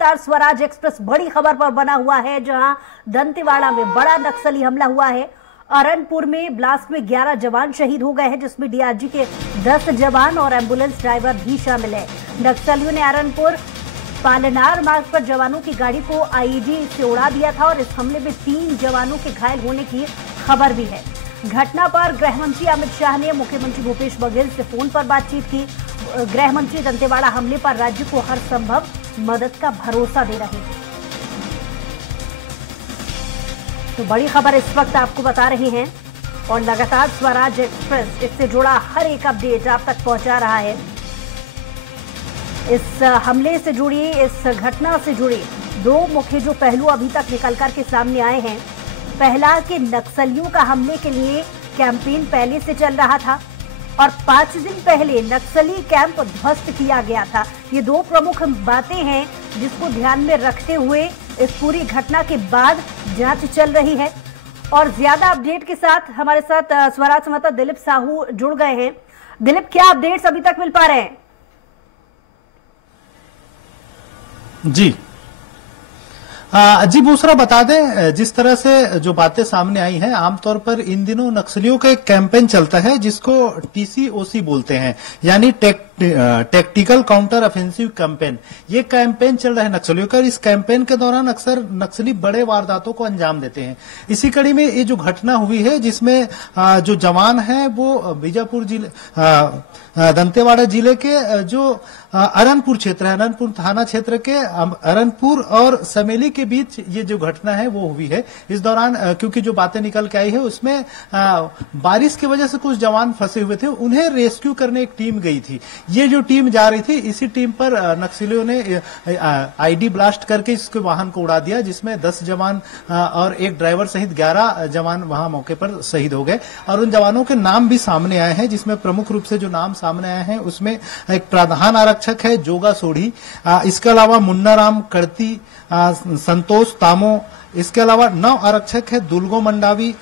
लगातार स्वराज एक्सप्रेस बड़ी खबर पर बना हुआ है, जहां दंतेवाड़ा में बड़ा नक्सली हमला हुआ है। अरनपुर में ब्लास्ट में 11 जवान शहीद हो गए हैं, जिसमें डीआरजी के 10 जवान और एम्बुलेंस ड्राइवर भी शामिल है। नक्सलियों ने अरनपुर पालनार मार्ग पर जवानों की गाड़ी को आईईडी से उड़ा दिया था और इस हमले में 3 जवानों के घायल होने की खबर भी है। घटना पर गृह मंत्री अमित शाह ने मुख्यमंत्री भूपेश बघेल से फोन पर बातचीत की। गृह मंत्री दंतेवाड़ा हमले पर राज्य को हर संभव मदद का भरोसा दे रहे हैं। तो बड़ी खबर इस वक्त आपको बता रहे हैं और लगातार स्वराज एक्सप्रेस इससे जुड़ा हर एक अपडेट आप तक पहुंचा रहा है। इस हमले से जुड़ी, इस घटना से जुड़े 2 मुख्य जो पहलू अभी तक निकल कर के सामने आए हैं। पहला कि नक्सलियों का हमले के लिए कैंपेन पहले से चल रहा था और 5 दिन पहले नक्सली कैंप ध्वस्त किया गया था। ये 2 प्रमुख बातें हैं जिसको ध्यान में रखते हुए इस पूरी घटना के बाद जांच चल रही है। और ज्यादा अपडेट के साथ हमारे साथ स्वराज संवाददाता दिलीप साहू जुड़ गए हैं। दिलीप, क्या अपडेट्स अभी तक मिल पा रहे हैं? जी बूसरा, बता दें जिस तरह से जो बातें सामने आई हैं, आमतौर पर इन दिनों नक्सलियों का एक कैंपेन चलता है जिसको टीसीओसी बोलते हैं, यानी टैक्टिकल काउंटर ऑफेंसिव कैंपेन। ये कैंपेन चल रहा है नक्सलियों का। इस कैंपेन के दौरान अक्सर नक्सली बड़े वारदातों को अंजाम देते हैं। इसी कड़ी में ये जो घटना हुई है जिसमें जो जवान है वो बीजापुर जिले, दंतेवाड़ा जिले के जो अरनपुर क्षेत्र है, अरनपुर थाना क्षेत्र के अरनपुर और समेली के बीच ये जो घटना है वो हुई है। इस दौरान क्योंकि जो बातें निकल के आई है उसमें बारिश की वजह से कुछ जवान फंसे हुए थे, उन्हें रेस्क्यू करने एक टीम गई थी। ये जो टीम जा रही थी, इसी टीम पर नक्सलियों ने आईडी ब्लास्ट करके इसके वाहन को उड़ा दिया, जिसमें 10 जवान और एक ड्राइवर सहित 11 जवान वहां मौके पर शहीद हो गए। और उन जवानों के नाम भी सामने आए हैं, जिसमें प्रमुख रूप से जो नाम सामने आए हैं उसमें एक प्रधान आरक्षक है जोगा सोढ़ी, इसके अलावा मुन्ना राम कड़ती, संतोष तामो, इसके अलावा 9 आरक्षक है दुलगो मंडावी,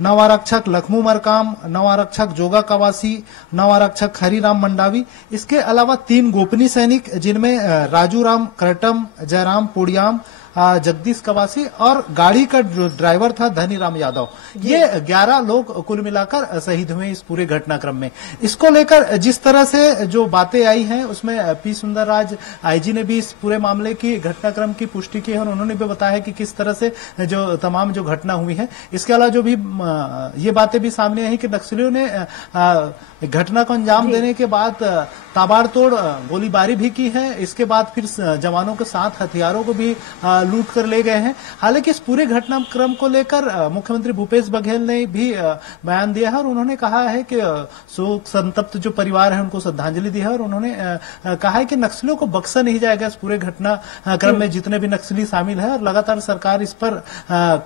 9 आरक्षक लखमू मरकाम, 9 आरक्षक जोगा कवासी, 9 आरक्षक हरिराम मंडावी, इसके अलावा 3 गोपनीय सैनिक जिनमें राजू राम करटम, जयराम पोड़ियाम, जगदीश कवासी और गाड़ी का जो ड्राइवर था धनीराम यादव। ये 11 लोग कुल मिलाकर शहीद हुए इस पूरे घटनाक्रम में। इसको लेकर जिस तरह से जो बातें आई हैं उसमें पी सुंदरराज आईजी ने भी इस पूरे मामले की घटनाक्रम की पुष्टि की है और उन्होंने भी बताया कि किस तरह से जो तमाम जो घटना हुई है। इसके अलावा जो भी ये बातें भी सामने आई कि नक्सलियों ने घटना को अंजाम देने के बाद ताबड़तोड़ गोलीबारी भी की है। इसके बाद फिर जवानों के साथ हथियारों को भी लूट कर ले गए हैं। हालांकि इस पूरे घटनाक्रम को लेकर मुख्यमंत्री भूपेश बघेल ने भी बयान दिया है और उन्होंने कहा है कि शोक संतप्त जो परिवार है उनको श्रद्धांजलि दी है और उन्होंने कहा है कि नक्सलियों को बख्शा नहीं जाएगा। इस पूरे घटनाक्रम में जितने भी नक्सली शामिल है और लगातार सरकार इस पर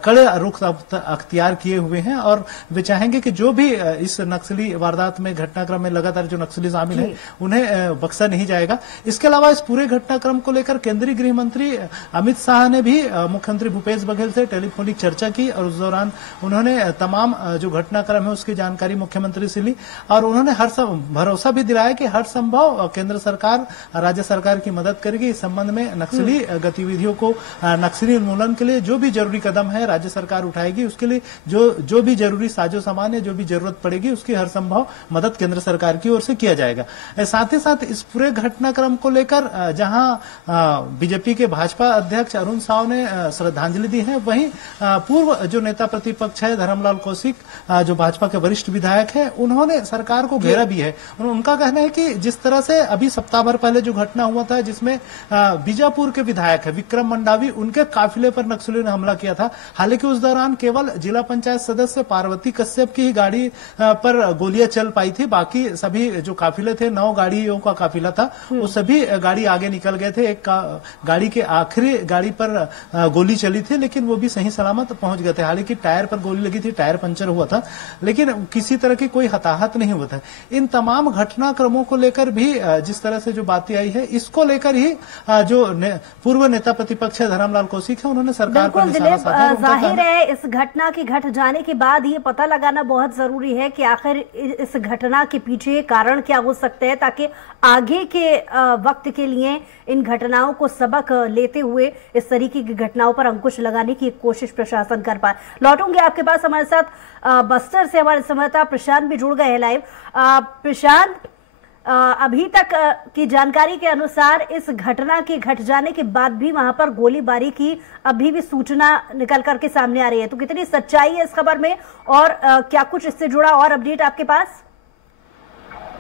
कड़े रुख अख्तियार किए हुए हैं और वे चाहेंगे कि जो भी इस नक्सली वारदात में घटनाक्रम में लगातार जो नक्सली शामिल है उन्हें बख्शा नहीं जाएगा। इसके अलावा इस पूरे घटनाक्रम को लेकर केंद्रीय गृह मंत्री अमित शाह ने भी मुख्यमंत्री भूपेश बघेल से टेलीफोनिक चर्चा की और उस दौरान उन्होंने तमाम जो घटनाक्रम है उसकी जानकारी मुख्यमंत्री से ली और उन्होंने हर भरोसा भी दिलाया कि हर संभव केंद्र सरकार राज्य सरकार की मदद करेगी। इस संबंध में नक्सली गतिविधियों को नक्सली उन्मूलन के लिए जो भी जरूरी कदम है राज्य सरकार उठाएगी। उसके लिए जो भी जरूरी साजो सामान है, जो भी जरूरत पड़ेगी उसकी हर संभव मदद केंद्र सरकार की ओर से किया जाएगा। साथ ही साथ इस पूरे घटनाक्रम को लेकर जहां बीजेपी के भाजपा अध्यक्ष अरुण साव ने श्रद्धांजलि दी है, वहीं पूर्व जो नेता प्रतिपक्ष है धर्मलाल कौशिक जो भाजपा के वरिष्ठ विधायक है, उन्होंने सरकार को घेरा भी है। उनका कहना है कि जिस तरह से अभी सप्ताह भर पहले जो घटना हुआ था जिसमें बीजापुर के विधायक है विक्रम मंडावी, उनके काफिले पर नक्सलियों ने हमला किया था। हालांकि उस दौरान केवल जिला पंचायत सदस्य पार्वती कश्यप की ही गाड़ी पर गोलियां चल पाई थी। बाकी सभी जो काफिले थे 9 गाड़ियों का काफिला था, वो सभी गाड़ी आगे निकल गए थे। एक गाड़ी के आखिरी गाड़ी पर पर गोली चली थी, लेकिन वो भी सही सलामत पहुंच गए थे। हालांकि टायर पर गोली लगी थी, टायर पंचर हुआ था, लेकिन किसी तरह की कोई हताहत नहीं हुआ था। इन तमाम घटनाक्रमों को लेकर भी जिस तरह से जो बातें आई है, इसको लेकर ही जो पूर्व नेता प्रतिपक्ष धर्मलाल कौशिक है, उन्होंने सरकार पर निशाना साधा। जाहिर है इस घटना की घट जाने के बाद ये पता लगाना बहुत जरूरी है कि आखिर इस घटना के पीछे कारण क्या हो सकते हैं, ताकि आगे के वक्त के लिए इन घटनाओं को सबक लेते हुए इस तरीके की घटनाओं पर अंकुश लगाने की कोशिश प्रशासन कर पाए। लौटूंगी आपके पास। हमारे साथ बस्तर से हमारे संवाददाता प्रशांत भी जुड़ गए हैं लाइव। प्रशांत, अभी तक की जानकारी के अनुसार इस घटना के घट जाने के बाद भी वहां पर गोलीबारी की अभी भी सूचना निकल करके सामने आ रही है, तो कितनी सच्चाई है इस खबर में और क्या कुछ इससे जुड़ा और अपडेट आपके पास?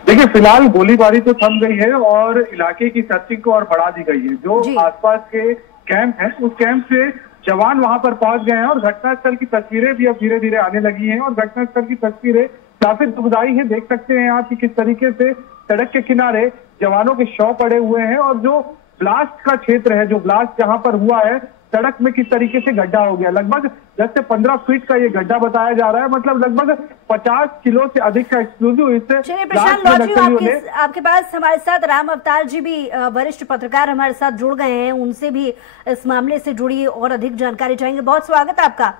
देखिए, फिलहाल गोलीबारी तो थम गई है और इलाके की सर्चिंग को और बढ़ा दी गई है। जो आसपास के कैंप है, उस कैंप से जवान वहां पर पहुंच गए हैं और घटनास्थल की तस्वीरें भी अब धीरे धीरे आने लगी हैं और घटनास्थल की तस्वीरें काफी दुखदाई है। देख सकते हैं आप कि किस तरीके से सड़क के किनारे जवानों के शव पड़े हुए हैं और जो ब्लास्ट का क्षेत्र है, जो ब्लास्ट जहां पर हुआ है, सड़क में किस तरीके से गड्ढा हो गया। लगभग 10 से 15 फीट का ये गड्ढा बताया जा रहा है, मतलब लगभग 50 किलो से अधिक का एक्सप्लोजिव इससे। चलिए प्रशांत, आपके पास हमारे साथ राम अवतार जी भी वरिष्ठ पत्रकार हमारे साथ जुड़ गए हैं, उनसे भी इस मामले से जुड़ी और अधिक जानकारी चाहेंगे। बहुत स्वागत है आपका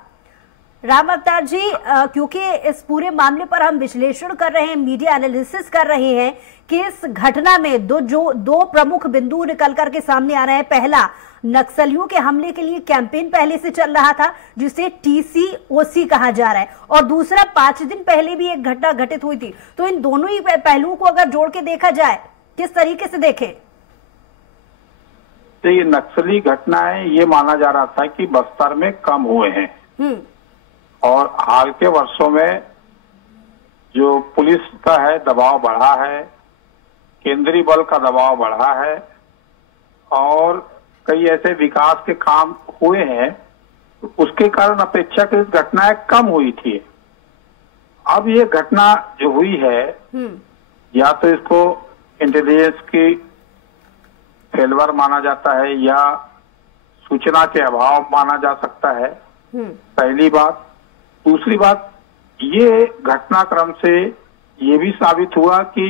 राम अवतार जी। क्योंकि इस पूरे मामले पर हम विश्लेषण कर रहे हैं, मीडिया एनालिसिस कर रहे हैं कि इस घटना में दो प्रमुख बिंदु निकल करके सामने आ रहे हैं। पहला, नक्सलियों के हमले के लिए कैंपेन पहले से चल रहा था जिसे TCOC कहा जा रहा है, और दूसरा 5 दिन पहले भी एक घटना घटित हुई थी। तो इन दोनों ही पहलुओं को अगर जोड़ के देखा जाए, किस तरीके से देखें? तो ये नक्सली घटनाएं ये माना जा रहा था कि बस्तर में कम हुए हैं और हाल के वर्षों में जो पुलिस का है दबाव बढ़ा है, केंद्रीय बल का दबाव बढ़ा है और कई ऐसे विकास के काम हुए हैं, तो उसके कारण अपेक्षाकृत घटनाएं कम हुई थी। अब ये घटना जो हुई है, या तो इसको इंटेलिजेंस की फेलवर माना जाता है या सूचना के अभाव माना जा सकता है, पहली बात। दूसरी बात, ये घटनाक्रम से ये भी साबित हुआ कि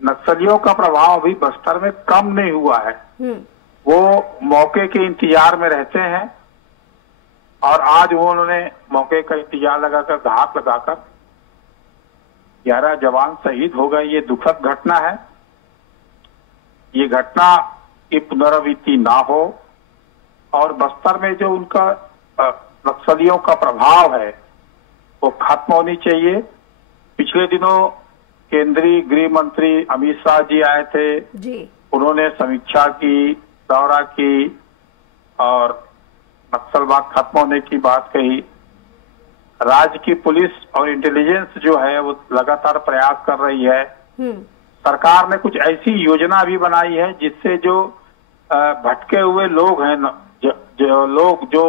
नक्सलियों का प्रभाव अभी बस्तर में कम नहीं हुआ है। वो मौके के इंतजार में रहते हैं और आज वो उन्होंने मौके का इंतजार लगाकर, घात लगाकर 11 जवान शहीद हो गए। ये दुखद घटना है। ये घटना की पुनरावृत्ति ना हो और बस्तर में जो उनका नक्सलियों का प्रभाव है वो खत्म होनी चाहिए। पिछले दिनों केंद्रीय गृह मंत्री अमित शाह जी आए थे जी। उन्होंने समीक्षा की, दौरा की और नक्सलवाद खत्म होने की बात कही। राज्य की पुलिस और इंटेलिजेंस जो है वो लगातार प्रयास कर रही है। सरकार ने कुछ ऐसी योजना भी बनाई है जिससे जो भटके हुए लोग हैं, जो लोग जो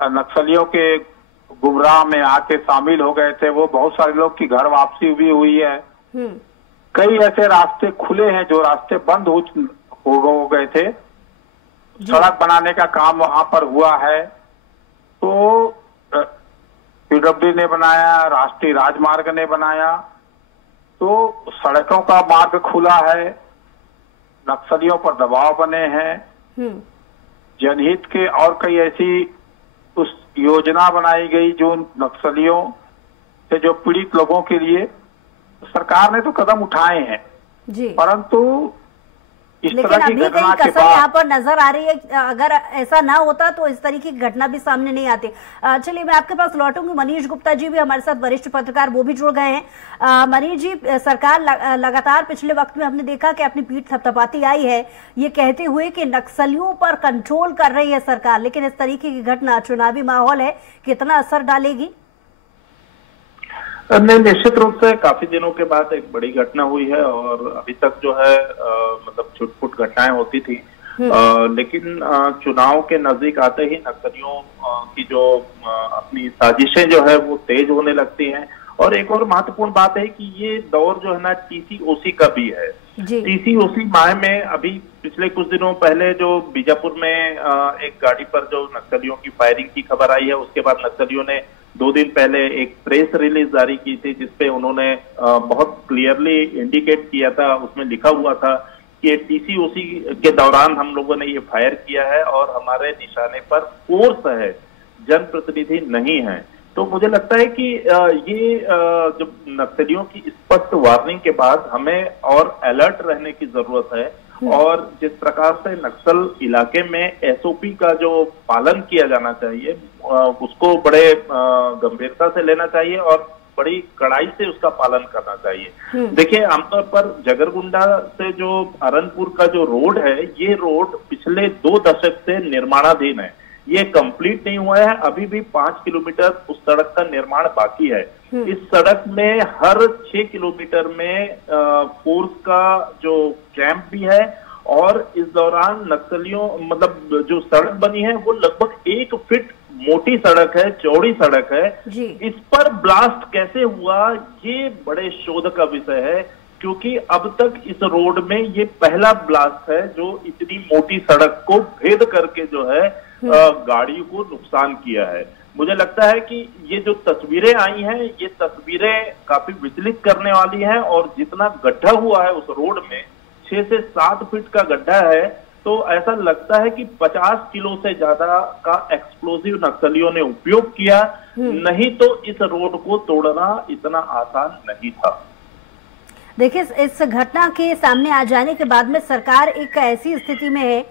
नक्सलियों के गुमराह में आके शामिल हो गए थे, वो बहुत सारे लोग की घर वापसी भी हुई है। कई ऐसे रास्ते खुले हैं जो रास्ते बंद हो गए थे, सड़क बनाने का काम वहां पर हुआ है। तो PWD ने बनाया, राष्ट्रीय राजमार्ग ने बनाया, तो सड़कों का मार्ग खुला है, नक्सलियों पर दबाव बने हैं। जनहित के और कई ऐसी उस योजना बनाई गई जो नक्सलियों से जो पीड़ित लोगों के लिए सरकार ने तो कदम उठाए हैं जी। परंतु इस तरह की घटना के बाद यहाँ पर नजर आ रही है, अगर ऐसा ना होता तो इस तरीके की घटना भी सामने नहीं आती। चलिए मैं आपके पास लौटूंगी। मनीष गुप्ता जी भी हमारे साथ, वरिष्ठ पत्रकार, वो भी जुड़ गए हैं। मनीष जी, सरकार लगातार पिछले वक्त में हमने देखा कि अपनी पीठ थपथपाती आई है ये कहते हुए कि नक्सलियों पर कंट्रोल कर रही है सरकार, लेकिन इस तरीके की घटना, चुनावी माहौल है, कितना असर डालेगी? नहीं, निश्चित रूप से काफी दिनों के बाद एक बड़ी घटना हुई है और अभी तक जो है मतलब छुटपुट घटनाएं होती थी, लेकिन चुनाव के नजदीक आते ही नक्सलियों की जो अपनी साजिशें जो है वो तेज होने लगती हैं। और एक और महत्वपूर्ण बात है कि ये दौर जो है ना TCOC का भी है। टीसीओसी माह में अभी पिछले कुछ दिनों पहले जो बीजापुर में एक गाड़ी पर जो नक्सलियों की फायरिंग की खबर आई है, उसके बाद नक्सलियों ने 2 दिन पहले एक प्रेस रिलीज जारी की थी, जिसपे उन्होंने बहुत क्लियरली इंडिकेट किया था, उसमें लिखा हुआ था कि टीसीओसी के दौरान हम लोगों ने ये फायर किया है और हमारे निशाने पर फोर्स है, जनप्रतिनिधि नहीं है। तो मुझे लगता है कि ये जो नक्सलियों की स्पष्ट वार्निंग के बाद हमें और अलर्ट रहने की जरूरत है, और जिस प्रकार से नक्सल इलाके में एसओपी का जो पालन किया जाना चाहिए उसको बड़े गंभीरता से लेना चाहिए और बड़ी कड़ाई से उसका पालन करना चाहिए। देखिए, आमतौर पर जगरगुंडा से जो अरनपुर का जो रोड है, ये रोड पिछले 2 दशक से निर्माणाधीन है, ये कंप्लीट नहीं हुआ है। अभी भी 5 किलोमीटर उस सड़क का निर्माण बाकी है। इस सड़क में हर 6 किलोमीटर में फोर्स का जो कैंप भी है, और इस दौरान नक्सलियों मतलब जो सड़क बनी है वो लगभग 1 फीट मोटी सड़क है, चौड़ी सड़क है। इस पर ब्लास्ट कैसे हुआ, ये बड़े शोध का विषय है, क्योंकि अब तक इस रोड में ये पहला ब्लास्ट है जो इतनी मोटी सड़क को भेद करके जो है गाड़ी को नुकसान किया है। मुझे लगता है कि ये जो तस्वीरें आई हैं, ये तस्वीरें काफी विचलित करने वाली हैं, और जितना गड्ढा हुआ है उस रोड में 6 से 7 फीट का गड्ढा है, तो ऐसा लगता है कि 50 किलो से ज्यादा का एक्सप्लोजिव नक्सलियों ने उपयोग किया, नहीं तो इस रोड को तोड़ना इतना आसान नहीं था। देखिए, इस घटना के सामने आ जाने के बाद में सरकार एक ऐसी स्थिति में है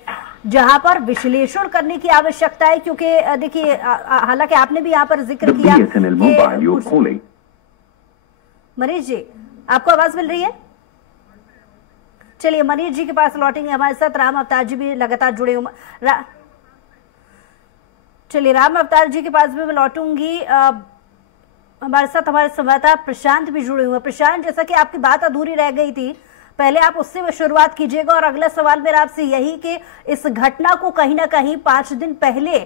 जहां पर विश्लेषण करने की आवश्यकता है, क्योंकि देखिए हालांकि आपने भी यहाँ पर जिक्र किया कि मनीष जी, आपको आवाज मिल रही है? चलिए मनीष जी के पास लौटेंगे, हमारे साथ राम अवतार जी भी लगातार जुड़े हुए। चलिए राम अवतार जी के पास भी मैं लौटूंगी। हमारे साथ हमारे संवाददाता प्रशांत भी जुड़े हुए। प्रशांत, जैसा कि आपकी बात अधूरी रह गई थी, पहले आप उससे शुरुआत कीजिएगा, और अगला सवाल मेरा आपसे यही कि इस घटना को कहीं ना कहीं 5 दिन पहले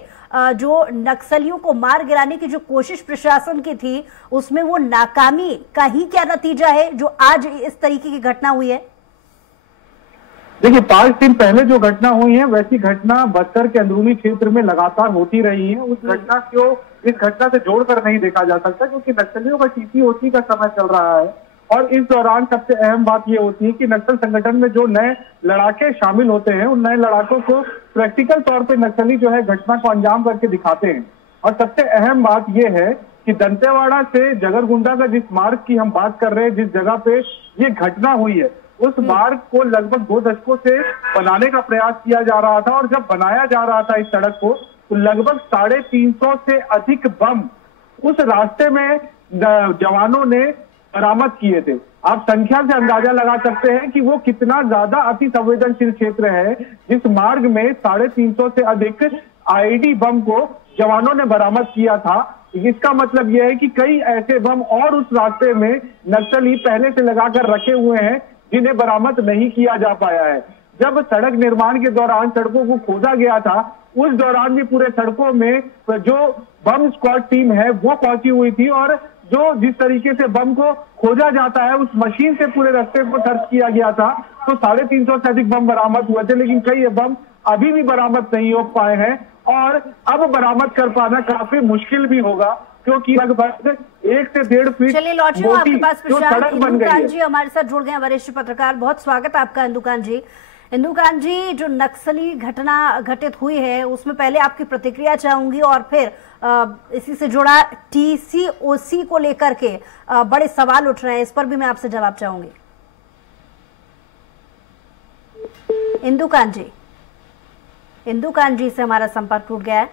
जो नक्सलियों को मार गिराने की जो कोशिश प्रशासन की थी, उसमें वो नाकामी का ही क्या नतीजा है जो आज इस तरीके की घटना हुई है? देखिए, 5 दिन पहले जो घटना हुई है, वैसी घटना बस्तर के अंदरूनी क्षेत्र में लगातार होती रही है। उस घटना को इस घटना से जोड़कर नहीं देखा जा सकता, क्योंकि नक्सलियों का टीसीओसी का समय चल रहा है, और इस दौरान सबसे अहम बात यह होती है कि नक्सल संगठन में जो नए लड़ाके शामिल होते हैं, उन नए लड़ाकों को प्रैक्टिकल तौर पे नक्सली जो है घटना को अंजाम करके दिखाते हैं। और सबसे अहम बात यह है कि दंतेवाड़ा से जगरगुंडा का जिस मार्ग की हम बात कर रहे हैं, जिस जगह पे ये घटना हुई है, उस मार्ग को लगभग 2 दशकों से बनाने का प्रयास किया जा रहा था, और जब बनाया जा रहा था इस सड़क को, तो लगभग 350 से अधिक बम उस रास्ते में जवानों ने बरामद किए थे। आप संख्या से अंदाजा लगा सकते हैं कि वो कितना ज्यादा अति संवेदनशील क्षेत्र है, जिस मार्ग में 350 से अधिक आईईडी बम को जवानों ने बरामद किया था। इसका मतलब यह है कि कई ऐसे बम और उस रास्ते में नक्सली पहले से लगाकर रखे हुए हैं, जिन्हें बरामद नहीं किया जा पाया है। जब सड़क निर्माण के दौरान सड़कों को खोदा गया था, उस दौरान भी पूरे सड़कों में जो बम स्क्वाड टीम है वो पहुंची हुई थी, और जो जिस तरीके से बम को खोजा जाता है, उस मशीन से पूरे रास्ते को सर्च किया गया था, तो 350 से अधिक बम बरामद हुए थे। लेकिन कई बम अभी भी बरामद नहीं हो पाए हैं, और अब बरामद कर पाना काफी मुश्किल भी होगा, क्योंकि लगभग 1 से 1.5 फीट मोटी जो सड़क बन गई है। जी हमारे साथ जुड़ गए वरिष्ठ पत्रकार, बहुत स्वागत है आपका इंदुकान जी। इंदुकान जी, जो नक्सली घटना घटित हुई है उसमें पहले आपकी प्रतिक्रिया चाहूंगी, और फिर इसी से जुड़ा टीसीओसी को लेकर के बड़े सवाल उठ रहे हैं, इस पर भी मैं आपसे जवाब चाहूंगी। इंदुकान जी से हमारा संपर्क टूट गया है।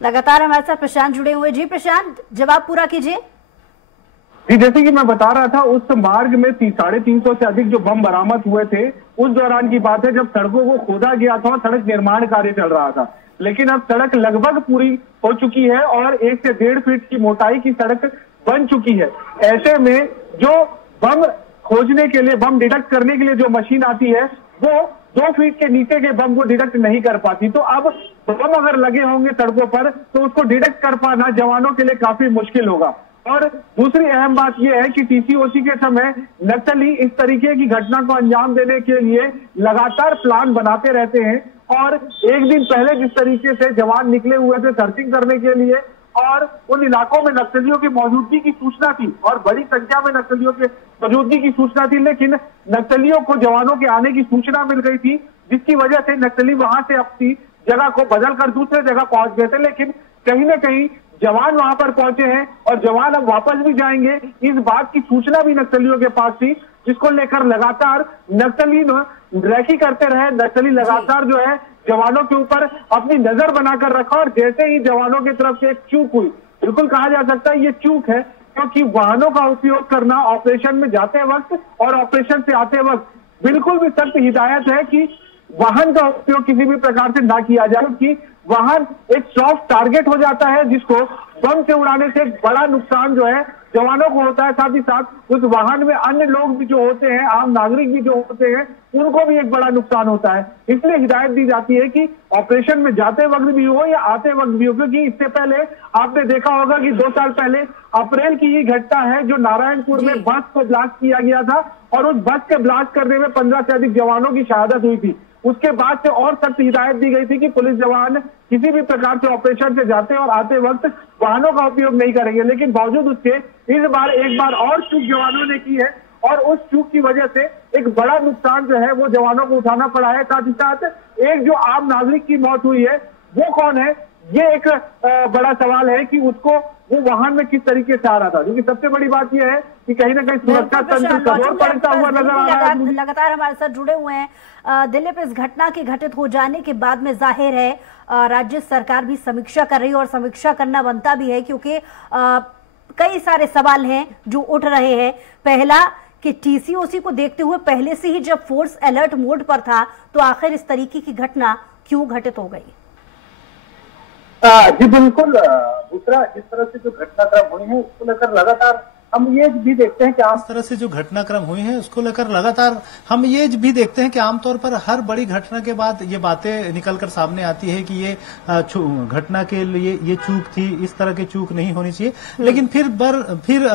लगातार हमारे साथ प्रशांत जुड़े हुए। जी प्रशांत, जवाब पूरा कीजिए। जी, जैसे कि मैं बता रहा था, उस मार्ग में 350 से अधिक जो बम बरामद हुए थे, उस दौरान की बात है जब सड़कों को खोदा गया था और सड़क निर्माण कार्य चल रहा था। लेकिन अब सड़क लगभग पूरी हो चुकी है और 1 से 1.5 फीट की मोटाई की सड़क बन चुकी है। ऐसे में जो बम खोजने के लिए, बम डिटेक्ट करने के लिए जो मशीन आती है, वो 2 फीट के नीचे के बम को डिटेक्ट नहीं कर पाती। तो अब बम अगर लगे होंगे सड़कों पर, तो उसको डिटेक्ट कर पाना जवानों के लिए काफी मुश्किल होगा। और दूसरी अहम बात यह है कि टीसीओसी के समय नक्सली इस तरीके की घटना को अंजाम देने के लिए लगातार प्लान बनाते रहते हैं और एक दिन पहले जिस तरीके से जवान निकले हुए थे सर्चिंग करने के लिए और उन इलाकों में नक्सलियों की मौजूदगी की सूचना थी और बड़ी संख्या में नक्सलियों की मौजूदगी की सूचना थी, लेकिन नक्सलियों को जवानों के आने की सूचना मिल गई थी, जिसकी वजह से नक्सली वहां से अपनी जगह को बदलकर दूसरे जगह पहुंच गए थे। लेकिन कहीं ना कहीं जवान वहां पर पहुंचे हैं और जवान अब वापस भी जाएंगे, इस बात की सूचना भी नक्सलियों के पास थी, जिसको लेकर लगातार नक्सली रैकी करते रहे। नक्सली लगातार जो है जवानों के ऊपर अपनी नजर बनाकर रखा और जैसे ही जवानों की तरफ से एक चूक हुई, बिल्कुल कहा जा सकता है ये चूक है, क्योंकि वाहनों का उपयोग करना ऑपरेशन में जाते वक्त और ऑपरेशन से आते वक्त बिल्कुल भी सख्त हिदायत है कि वाहन का उपयोग किसी भी प्रकार से ना किया जाए, क्योंकि वाहन एक सॉफ्ट टारगेट हो जाता है जिसको बम से उड़ाने से एक बड़ा नुकसान जो है जवानों को होता है, साथ ही साथ उस वाहन में अन्य लोग भी जो होते हैं, आम नागरिक भी जो होते हैं, उनको भी एक बड़ा नुकसान होता है। इसलिए हिदायत दी जाती है कि ऑपरेशन में जाते वक्त भी हो या आते वक्त भी हो, क्योंकि इससे पहले आपने देखा होगा कि 2 साल पहले अप्रैल की ही घटना है जो नारायणपुर में बस को ब्लास्ट किया गया था और उस बस के ब्लास्ट करने में 15 से अधिक जवानों की शहादत हुई थी। उसके बाद से और सख्त हिदायत दी गई थी कि पुलिस जवान किसी भी प्रकार से ऑपरेशन से जाते और आते वक्त वाहनों का उपयोग नहीं करेंगे, लेकिन बावजूद उसके इस बार एक बार और चूक जवानों ने की है और उस चूक की वजह से एक बड़ा नुकसान जो है वो जवानों को उठाना पड़ा है। साथ ही साथ एक जो आम नागरिक की मौत हुई है वो कौन है, ये एक बड़ा सवाल है कि उसको वो वाहन में किस तरीके से आ रहा था, क्योंकि सबसे बड़ी बात यह है कि कहीं ना कहीं सुरक्षा तंत्र कमजोर पड़ता हुआ नजर आ रहा है। लगातार हमारे साथ जुड़े हुए हैं दिलीप। इस घटना के घटित हो जाने के बाद में जाहिर है राज्य सरकार भी समीक्षा कर रही है और समीक्षा करना बनता भी है, क्योंकि कई सारे सवाल हैं जो उठ रहे हैं। पहला कि टीसीओसी को देखते हुए पहले से ही जब फोर्स अलर्ट मोड पर था तो आखिर इस तरीके की घटना क्यों घटित हो गई? जी बिल्कुल। दूसरा, जिस तरह से जो घटनाक्रम हुए हैं उसको लेकर लगातार हम ये भी देखते हैं कि इस तरह से जो घटनाक्रम हुए हैं उसको लेकर लगातार हम ये भी देखते हैं कि आमतौर पर हर बड़ी घटना के बाद ये बातें निकलकर सामने आती है कि ये घटना के लिए ये चूक थी, इस तरह की चूक नहीं होनी चाहिए। लेकिन फिर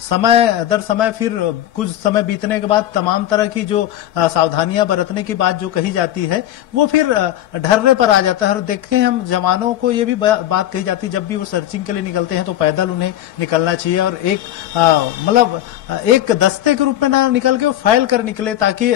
समय दर समय फिर कुछ समय बीतने के बाद तमाम तरह की जो सावधानियां बरतने की बात जो कही जाती है वो फिर ढर्रे पर आ जाता है। और देखते हैं हम जवानों को ये भी बात कही जाती है जब भी वो सर्चिंग के लिए निकलते हैं तो पैदल उन्हें निकलना चाहिए और एक मतलब एक दस्ते के रूप में ना निकल के फाइल कर निकले ताकि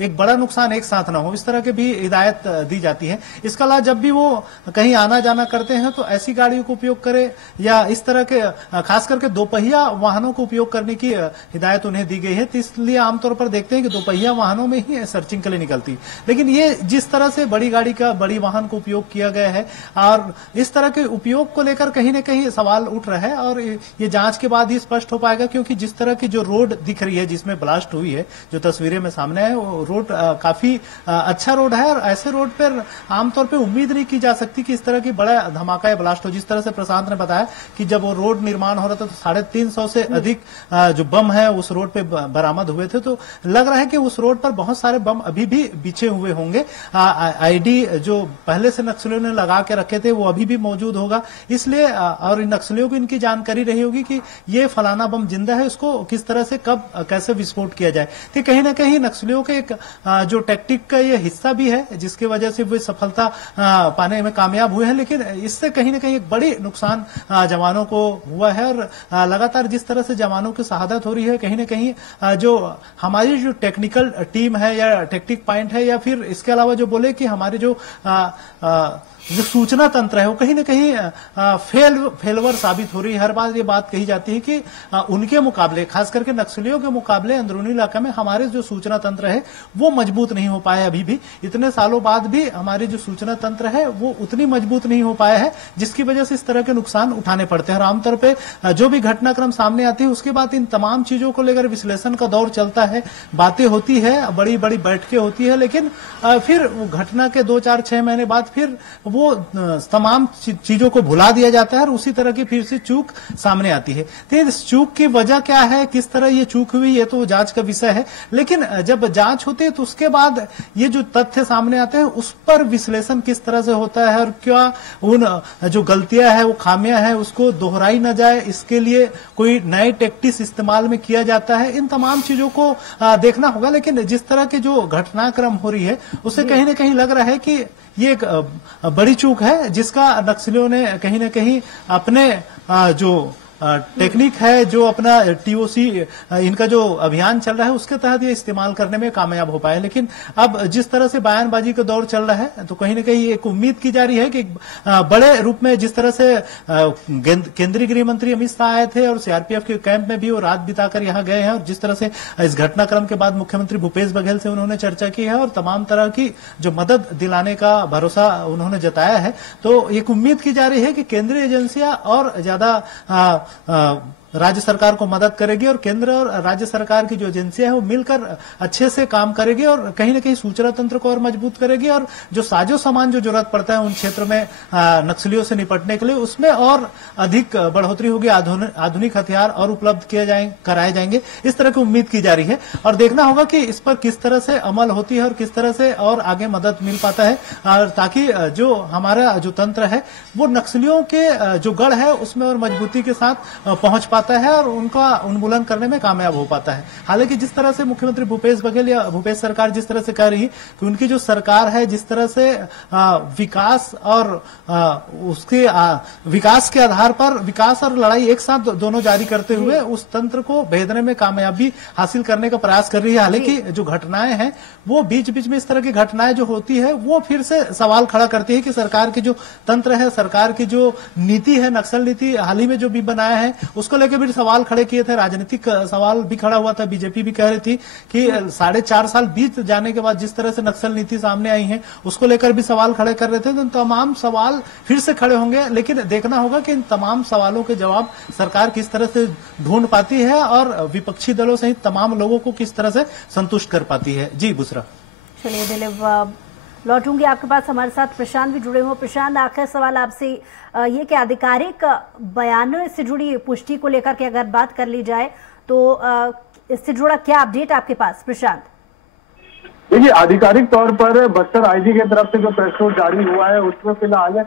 एक बड़ा नुकसान एक साथ ना हो, इस तरह की भी हिदायत दी जाती है। इसके अलावा जब भी वो कहीं आना जाना करते हैं तो ऐसी गाड़ियों का उपयोग करें या इस तरह के खास करके दोपहिया वाहनों का उपयोग करने की हिदायत उन्हें दी गई है। तो इसलिए आमतौर पर देखते हैं कि दोपहिया वाहनों में ही सर्चिंग के लिए निकलती, लेकिन ये जिस तरह से बड़ी गाड़ी का बड़ी वाहन का उपयोग किया गया है और इस तरह के उपयोग को लेकर कहीं न कहीं सवाल उठ रहा है और ये जांच के बाद ही स्पष्ट हो पाएगा, क्योंकि जिस तरह की जो रोड दिख रही है जिसमें ब्लास्ट हुई है, जो तस्वीरें में सामने है, वो रोड काफी अच्छा रोड है और ऐसे रोड पर आमतौर पर उम्मीद नहीं की जा सकती कि इस तरह की बड़ा धमाका या ब्लास्ट हो। जिस तरह से प्रशांत ने बताया कि जब वो रोड निर्माण हो रहा था तो 350 से अधिक जो बम है उस रोड पे बरामद हुए थे, तो लग रहा है कि उस रोड पर बहुत सारे बम अभी भी बिछे हुए होंगे। आईडी जो पहले से नक्सलियों ने लगा के रखे थे वो अभी भी मौजूद होगा, इसलिए और इन नक्सलियों को इनकी जानकारी रही होगी कि ये फलाना बम जिंदा है, उसको किस तरह से कब कैसे विस्फोट किया जाए। तो कहीं ना कहीं नक्सलियों के एक जो टैक्टिक का ये हिस्सा भी है जिसकी वजह से वो सफलता पाने में कामयाब हुए हैं, लेकिन इससे कहीं ना कहीं एक बड़ी नुकसान जवानों को हुआ है। और लगातार जिस तरह से जवानों की शहादत हो रही है, कहीं ना कहीं जो हमारी जो टेक्निकल टीम है या टेक्टिक पॉइंट है या फिर इसके अलावा जो बोले कि हमारे जो सूचना तंत्र है वो कहीं ना कहीं फेलवर साबित हो रही है। हर बार ये बात कही जाती है कि उनके मुकाबले, खास करके नक्सलियों के मुकाबले अंदरूनी इलाका में हमारे जो सूचना तंत्र है वो मजबूत नहीं हो पाया। अभी भी इतने सालों बाद भी हमारी जो सूचना तंत्र है वो उतनी मजबूत नहीं हो पाया है, जिसकी वजह से इस तरह के नुकसान उठाने पड़ते हैं। और आमतौर पर जो भी घटनाक्रम सामने आती है उसके बाद इन तमाम चीजों को लेकर विश्लेषण का दौर चलता है, बातें होती है, बड़ी बड़ी बैठकें होती है, लेकिन फिर घटना के 2, 4, 6 महीने बाद फिर वो तमाम चीजों को भुला दिया जाता है और उसी तरह की फिर से चूक सामने आती है। तो आखिर इस चूक की वजह क्या है, किस तरह ये चूक हुई, ये तो जांच का विषय है। लेकिन जब जांच होती है तो उसके बाद ये जो तथ्य सामने आते हैं उस पर विश्लेषण किस तरह से होता है और क्या उन जो गलतियां हैं, वो खामियां हैं, उसको दोहराई न जाए, इसके लिए कोई नए टैक्टिक्स इस्तेमाल में किया जाता है। इन तमाम चीजों को देखना होगा। लेकिन जिस तरह के जो घटनाक्रम हो रही है उससे कहीं ना कहीं लग रहा है कि ये एक बड़ी चूक है, जिसका नक्सलियों ने कहीं ना कहीं अपने जो टेक्निक है, जो अपना टीओसी इनका जो अभियान चल रहा है उसके तहत ये इस्तेमाल करने में कामयाब हो पाए। लेकिन अब जिस तरह से बयानबाजी का दौर चल रहा है तो कहीं ना कहीं एक उम्मीद की जा रही है कि बड़े रूप में, जिस तरह से केंद्रीय गृह मंत्री अमित शाह आए थे और सीआरपीएफ के कैंप में भी वो रात बिताकर यहाँ गए हैं, और जिस तरह से इस घटनाक्रम के बाद मुख्यमंत्री भूपेश बघेल से उन्होंने चर्चा की है और तमाम तरह की जो मदद दिलाने का भरोसा उन्होंने जताया है, तो एक उम्मीद की जा रही है कि केंद्रीय एजेंसियां और ज्यादा राज्य सरकार को मदद करेगी और केंद्र और राज्य सरकार की जो एजेंसियां हैं वो मिलकर अच्छे से काम करेगी और कहीं ना कहीं सूचना तंत्र को और मजबूत करेगी, और जो साजो सामान जो जरूरत पड़ता है उन क्षेत्रों में नक्सलियों से निपटने के लिए उसमें और अधिक बढ़ोतरी होगी, आधुनिक हथियार और उपलब्ध कराए जाएंगे, इस तरह की उम्मीद की जा रही है। और देखना होगा कि इस पर किस तरह से अमल होती है और किस तरह से और आगे मदद मिल पाता है, और ताकि जो हमारा जो तंत्र है वो नक्सलियों के जो गढ़ है उसमें और मजबूती के साथ पहुंच पाता है और उनका उन्मूलन करने में कामयाब हो पाता है। हालांकि जिस तरह से मुख्यमंत्री भूपेश बघेल या भूपेश सरकार जिस तरह से कह रही कि उनकी जो सरकार है, जिस तरह से विकास और उसके विकास के आधार पर विकास और लड़ाई एक साथ दोनों जारी करते हुए उस तंत्र को भेदने में कामयाबी हासिल करने का प्रयास कर रही है। हालांकि जो घटनाएं हैं वो बीच बीच में इस तरह की घटनाएं जो होती है वो फिर से सवाल खड़ा करती है कि सरकार की जो तंत्र है, सरकार की जो नीति है, नक्सल नीति हाल ही में जो भी बनाया है उसको लेकर भी सवाल खड़े किए थे। राजनीतिक सवाल भी खड़ा हुआ था, बीजेपी भी कह रही थी कि 4.5 साल बीत जाने के बाद जिस तरह से नक्सल नीति सामने आई है उसको लेकर भी सवाल खड़े कर रहे थे। तो तमाम सवाल फिर से खड़े होंगे, लेकिन देखना होगा कि इन तमाम सवालों के जवाब सरकार किस तरह से ढूंढ पाती है और विपक्षी दलों सहित तमाम लोगों को किस तरह से संतुष्ट कर पाती है। जी बुसरा। चलिए दिलीप, लौटूंगी आपके पास, हमारे साथ प्रशांत भी जुड़े हुए। प्रशांत, आखिर सवाल आपसे ये कि आधिकारिक बयानों से जुड़ी पुष्टि को लेकर के अगर बात कर ली जाए तो इससे जुड़ा क्या अपडेट आपके पास प्रशांत? देखिए, आधिकारिक तौर पर बस्तर आईजी की तरफ से जो प्रेस नोट जारी हुआ है उसमें फिलहाल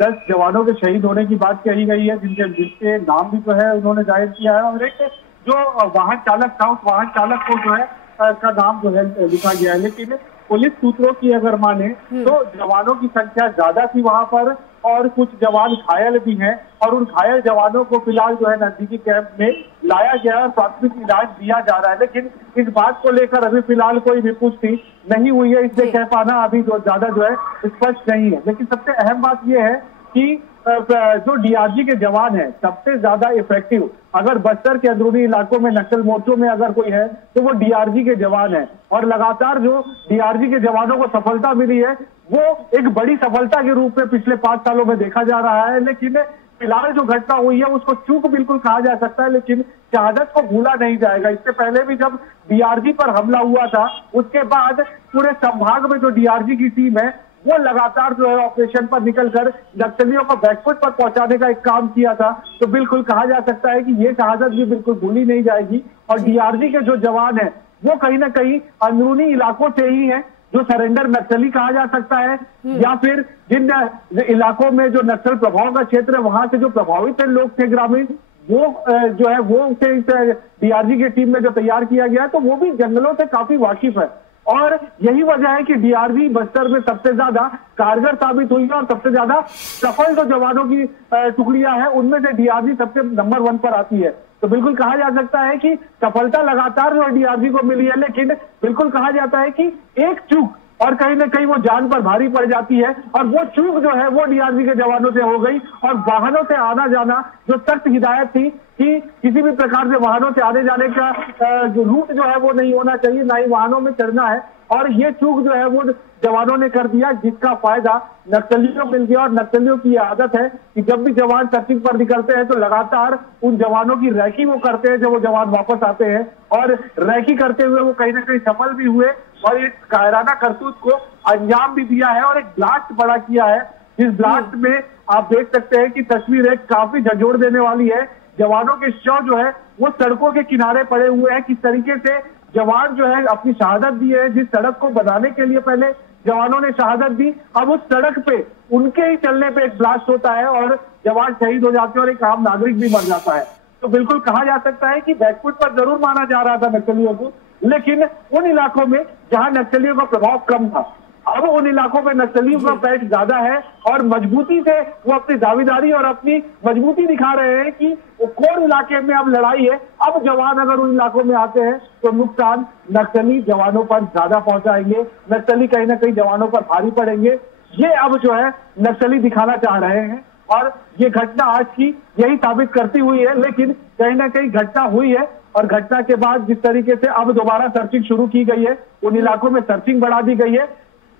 10 जवानों के शहीद होने की बात कही गई है, जिनके नाम भी जो है उन्होंने जाहिर किया है, और एक जो वाहन चालक था उस वाहन चालक को जो है का नाम जो है लिखा गया है। लेकिन पुलिस सूत्रों की अगर माने तो जवानों की संख्या ज्यादा थी वहां पर और कुछ जवान घायल भी हैं, और उन घायल जवानों को फिलहाल जो है नजदीकी कैंप में लाया गया और प्राथमिक इलाज दिया जा रहा है। लेकिन इस बात को लेकर अभी फिलहाल कोई भी पुष्टि नहीं हुई है, इसलिए कह पाना अभी जो ज्यादा जो है स्पष्ट नहीं है। लेकिन सबसे अहम बात यह है कि जो डीआरजी के जवान है सबसे ज्यादा इफेक्टिव अगर बस्तर के अंदरूनी इलाकों में नक्सल मोर्चों में अगर कोई है तो वो डीआरजी के जवान है, और लगातार जो डीआरजी के जवानों को सफलता मिली है वो एक बड़ी सफलता के रूप में पिछले 5 सालों में देखा जा रहा है। लेकिन फिलहाल जो घटना हुई है उसको चूक बिल्कुल कहा जा सकता है, लेकिन शहादत को भूला नहीं जाएगा। इससे पहले भी जब डीआरजी पर हमला हुआ था उसके बाद पूरे संभाग में जो डीआरजी की टीम है वो लगातार जो है ऑपरेशन पर निकलकर नक्सलियों को बैकफुट पर पहुंचाने का एक काम किया था। तो बिल्कुल कहा जा सकता है कि ये शहादत भी बिल्कुल भूली नहीं जाएगी, और डीआरजी के जो जवान है वो कहीं ना कहीं अंदरूनी इलाकों से ही है, जो सरेंडर नक्सली कहा जा सकता है, या फिर जिन इलाकों में जो नक्सल प्रभाव का क्षेत्र है वहां से जो प्रभावित लोग थे ग्रामीण, वो जो है वो उसे इस डीआरजी की टीम में जो तैयार किया गया है तो वो भी जंगलों से काफी वाकिफ है। और यही वजह है कि डीआरजी बस्तर में सबसे ज्यादा कारगर साबित हुई है, और सबसे ज्यादा सफल जो जवानों की टुकड़ियां हैं उनमें से डीआरजी सबसे नंबर 1 पर आती है। तो बिल्कुल कहा जा सकता है कि सफलता लगातार जो डीआरजी को मिली है, लेकिन बिल्कुल कहा जाता है कि एक चूक और कहीं ना कहीं वो जान पर भारी पड़ जाती है, और वो चूक जो है वो डीआरजी के जवानों से हो गई। और वाहनों से आना जाना जो सख्त हिदायत थी कि किसी भी प्रकार से वाहनों से आने जाने का जो रूट जो है वो नहीं होना चाहिए, ना ही वाहनों में चढ़ना है, और ये चूक जो है वो जवानों ने कर दिया, जिसका फायदा नक्सलियों को मिल गया। और नक्सलियों की आदत है कि जब भी जवान सर्चिंग पर निकलते हैं तो लगातार उन जवानों की रैकी वो करते हैं जब वो जवान वापस आते हैं, और रैकी करते हुए वो कहीं ना कहीं सफल भी हुए और एक कायराना करतूत को अंजाम भी दिया है और एक ब्लास्ट बड़ा किया है। इस ब्लास्ट में आप देख सकते हैं कि तस्वीर एक काफी झंझोड़ देने वाली है जवानों के शव जो है वो सड़कों के किनारे पड़े हुए हैं। किस तरीके से जवान जो है अपनी शहादत दी है, जिस सड़क को बनाने के लिए पहले जवानों ने शहादत दी, अब उस सड़क पे उनके ही चलने पे एक ब्लास्ट होता है और जवान शहीद हो जाते हैं और एक आम नागरिक भी मर जाता है। तो बिल्कुल कहा जा सकता है कि बैकफुट पर जरूर माना जा रहा था नक्सलियों को, लेकिन उन इलाकों में जहां नक्सलियों का प्रभाव कम था, अब उन इलाकों में नक्सलियों का पैठ ज्यादा है और मजबूती से वो अपनी दावेदारी और अपनी मजबूती दिखा रहे हैं कि वो कौन इलाके में अब लड़ाई है। अब जवान अगर उन इलाकों में आते हैं तो नुकसान नक्सली जवानों पर ज्यादा पहुंचाएंगे, नक्सली कहीं ना कहीं जवानों पर भारी पड़ेंगे। ये अब जो है नक्सली दिखाना चाह रहे हैं और ये घटना आज की यही साबित करती हुई है। लेकिन कहीं ना कहीं घटना हुई है और घटना के बाद जिस तरीके से अब दोबारा सर्चिंग शुरू की गई है, उन इलाकों में सर्चिंग बढ़ा दी गई है,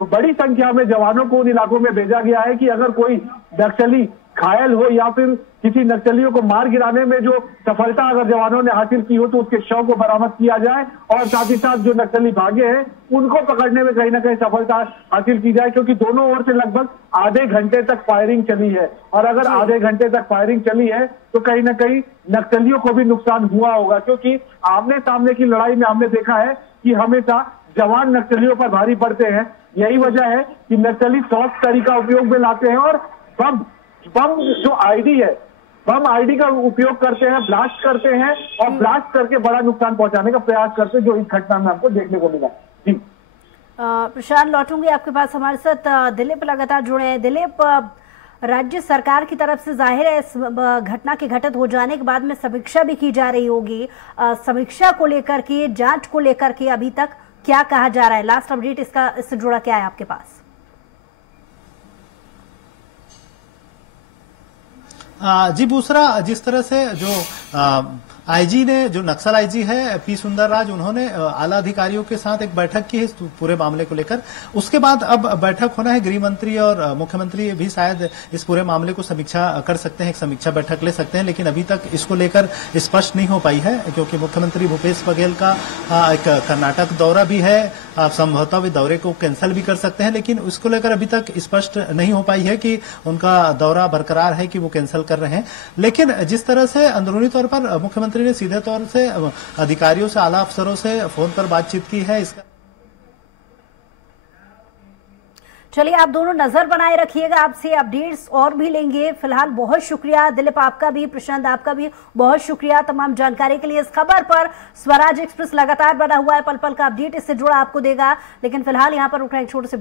तो बड़ी संख्या में जवानों को उन इलाकों में भेजा गया है कि अगर कोई नक्सली घायल हो या फिर किसी नक्सलियों को मार गिराने में जो सफलता अगर जवानों ने हासिल की हो तो उसके शव को बरामद किया जाए और साथ ही साथ जो नक्सली भागे हैं उनको पकड़ने में कहीं ना कहीं सफलता हासिल की जाए, क्योंकि दोनों ओर से लगभग आधे घंटे तक फायरिंग चली है और अगर आधे घंटे तक फायरिंग चली है तो कहीं ना कहीं नक्सलियों को भी नुकसान हुआ होगा, क्योंकि आमने सामने की लड़ाई में हमने देखा है कि हमेशा जवान नक्सलियों पर भारी पड़ते हैं। यही वजह है कि नक्सली सॉफ्ट तरीका उपयोग में लाते हैं और बम जो आईडी है, बम आईडी का उपयोग करते हैं, ब्लास्ट करते हैं और ब्लास्ट करके बड़ा नुकसान पहुंचाने का प्रयास करते हैं, जो इस घटना में हमको देखने को मिला। जी प्रशांत, लौटूंगी आपके पास। हमारे साथ दिलीप लगातार जुड़े हैं। दिलीप, राज्य सरकार की तरफ से जाहिर है इस घटना के घटित हो जाने के बाद में समीक्षा भी की जा रही होगी। समीक्षा को लेकर के, जांच को लेकर के अभी तक क्या कहा जा रहा है? लास्ट अपडेट इससे जुड़ा क्या है आपके पास? जी बूसरा, जिस तरह से जो आईजी ने, जो नक्सल आईजी है पी सुंदरराज, उन्होंने आला अधिकारियों के साथ एक बैठक की है इस पूरे मामले को लेकर। उसके बाद अब बैठक होना है, गृह मंत्री और मुख्यमंत्री भी शायद इस पूरे मामले को समीक्षा कर सकते हैं, एक समीक्षा बैठक ले सकते हैं, लेकिन अभी तक इसको लेकर स्पष्ट नहीं हो पाई है, क्योंकि मुख्यमंत्री भूपेश बघेल का एक कर्नाटक दौरा भी है, संभवतः वे दौरे को कैंसिल भी कर सकते हैं, लेकिन उसको लेकर अभी तक स्पष्ट नहीं हो पाई है कि उनका दौरा बरकरार है कि वो कैंसिल कर रहे हैं। लेकिन जिस तरह से अंदरूनी तौर पर मुख्यमंत्री ने सीधे तौर से अधिकारियों से, आला अफसरों से फोन पर बातचीत की है, इसका चलिए आप दोनों नजर बनाए रखिएगा, आपसे अपडेट्स और भी लेंगे। फिलहाल बहुत शुक्रिया दिलीप, आपका भी, प्रशांत आपका भी बहुत शुक्रिया तमाम जानकारी के लिए। इस खबर पर स्वराज एक्सप्रेस लगातार बना हुआ है, पल पल का अपडेट इससे जुड़ा आपको देगा। लेकिन फिलहाल यहाँ पर उठा एक छोटे से